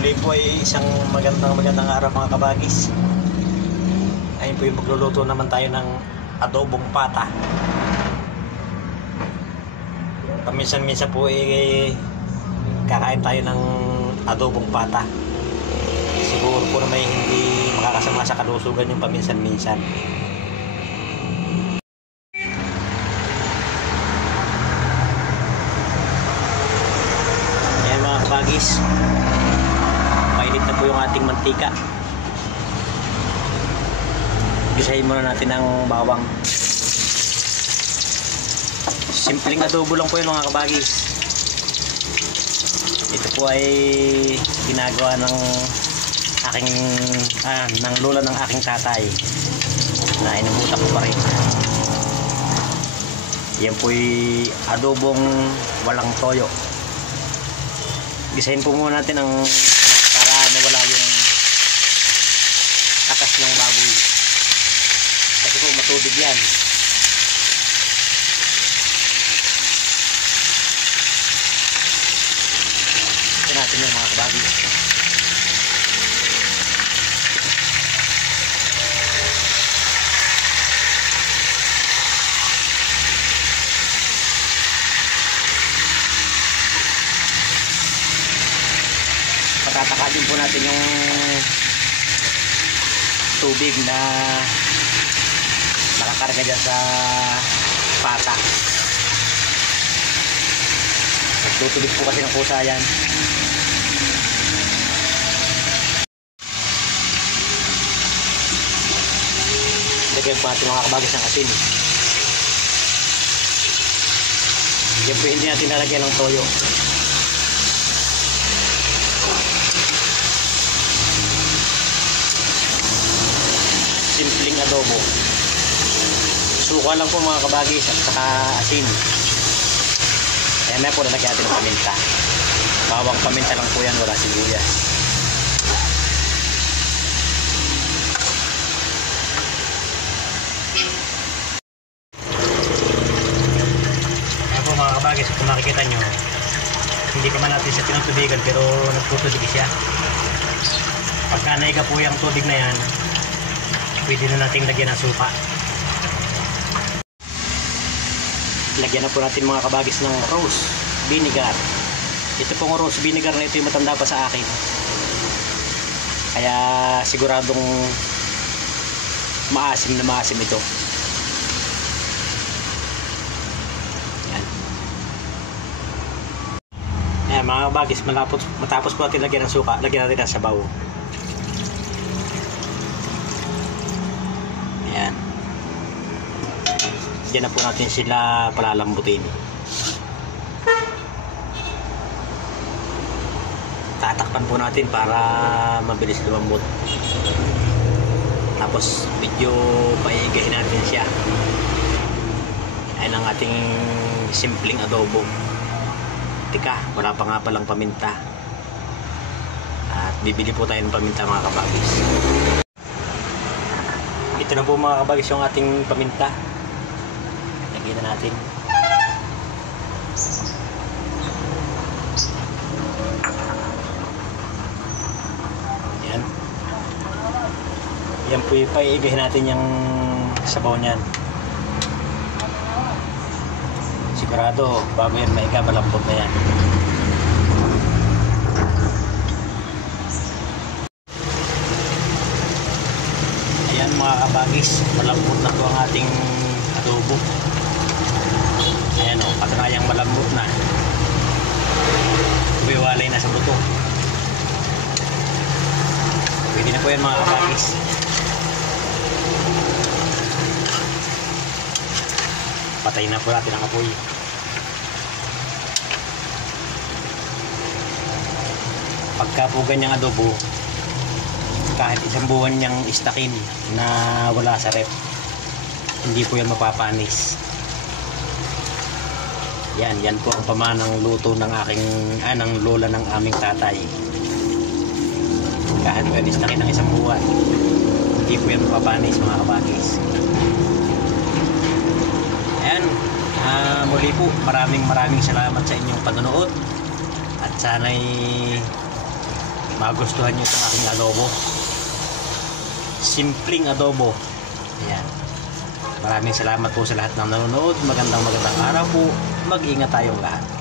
Muli po ay isang magandang araw mga kabagis. Ayun po yung magluluto naman tayo ng adobong pata. Paminsan-minsan po kakain tayo ng adobong pata. Siguro po na may hindi makakasama sa kalusugan yung paminsan-minsan. Ayan mga kabagis, mainit na po yung ating mantika. Gisahin muna natin ang bawang. Simpleng adobo lang po yun mga kabagis. Ito po ay ginagawa ng lola ng aking tatay na inabutan ko pa rin. Yan po ay adobong walang toyo. Gisahin po muna natin para mawala yung atas ng baboy. Kasi po matubig yan. Ito natin yung mga kabagis. Patatakadin po natin yung tubig na nakakarga dyan sa pata. Nagtutubig po kasi ng kusa yan. Lagyan po natin mga kabagis ng asin. Yan po hindi natin nalagyan ng toyo. Simpleng adobo. Suka lang po mga kabagis at saka asin. Kaya may po nalagyan natin ng paminta. Bawang paminta lang po yan, wala sibuyas. Ayan po mga kabagis, kung makikita nyo, hindi pa man natin siya tinutubigan pero nagtutubig siya. Pagka naiga po yung tubig na yan, pwede na natin lagyan ng suka. Lagyan na po natin mga kabagis ng rose vinegar. Ito pong rose vinegar na ito yung matanda pa sa akin. Kaya siguradong maasim na maasim ito. Yan. Ayan mga kabagis, matapos po natin lagyan ng suka, lagyan natin ng sabaw. Ayan. Diyan na po natin sila palalambutin. Tatakpan po natin para mabilis lumambot. Tapos medyo paigahin natin siya. Ayan ang ating simpleng adobo. Tika, wala pa nga palang paminta. At bibili po tayo ng paminta mga kabagis. Ito na po mga kabagis yung ating paminta. Lagyan na natin. Yan. Yan po yung paiigahin natin yung sabaw niyan. Sigurado bago yan maiga, malambot na yan. Ayan mga kabagis, malambot na po ang ating adobo. Ayan o, katanayang malambot na. Umiwalay na sa buto. Pwede na po yan mga kabagis. Patayin na po natin ang apoy. Pagka po ganyang adobo, kahit isang buwan niyang istakin na wala sa rep, hindi po yan mapapanis. Yan po ang pamanang luto ng ng lola ng aming tatay. Kahit po yan istakin ng isang buwan, hindi po yan mapapanis mga kabagis. Ayan, muli po maraming salamat sa inyong panonood at sana'y magustuhan nyo itong aking adobo. Simpleng adobo. Ayan. Maraming salamat po sa lahat ng nanonood. Magandang araw po. Mag-ingat tayong lahat.